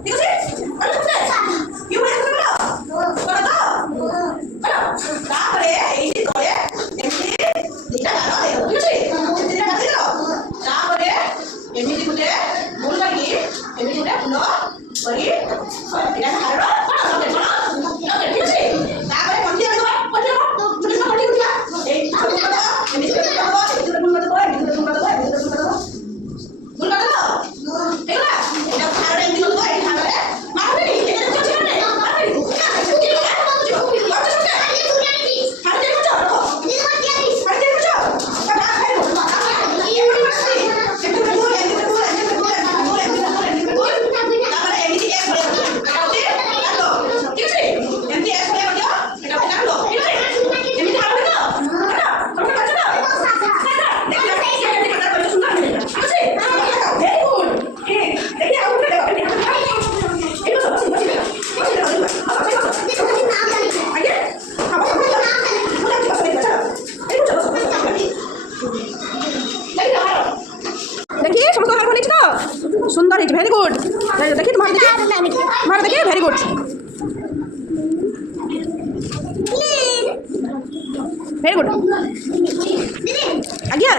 ঠিক আছে কি বলে তারপরে এই করে এমনি এটা গানো ঠিক আছে এটা গানো তারপরে এমনি করে মূল লাগি এমনি করে পুরো করি এটা হারো ঠিক আছে তারপরে মন্দির আসবে এই এমনি করে মূল করতে হয় এমনি করে মূল করতে হয় এমনি করে মূল করতে হয় মূল করতে দাও এগুলা এটা হারো এমনি করতে হয় হারো মারবে নি এটা কিছু ছিল না सुंदर है वेरी गुड देखिए तुम्हारे देखिए वेरी गुड वेरी गुड आज्ञा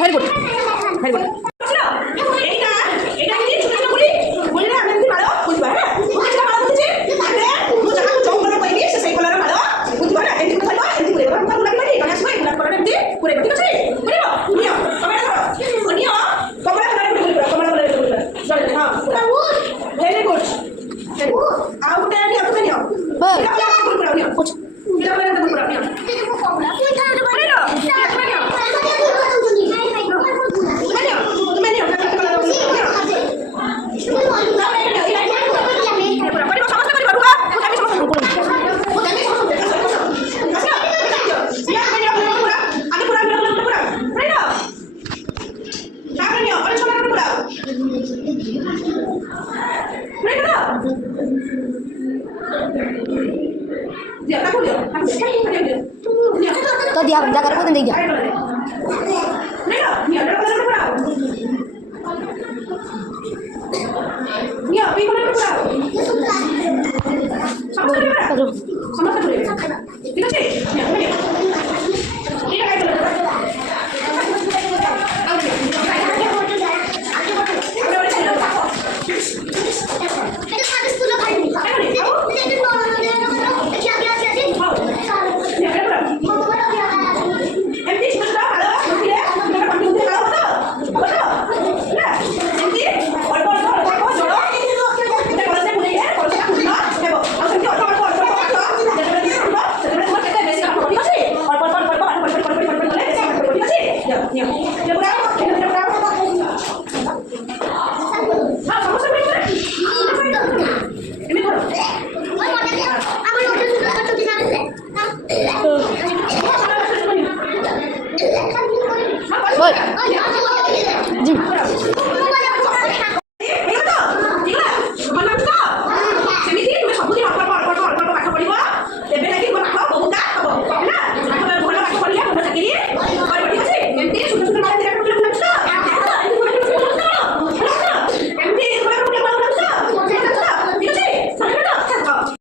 very good very good very good out है नहीं अपने नहीं कुछ kita boleh ada beberapa yang तो दिया बंदा कर को नहीं दिया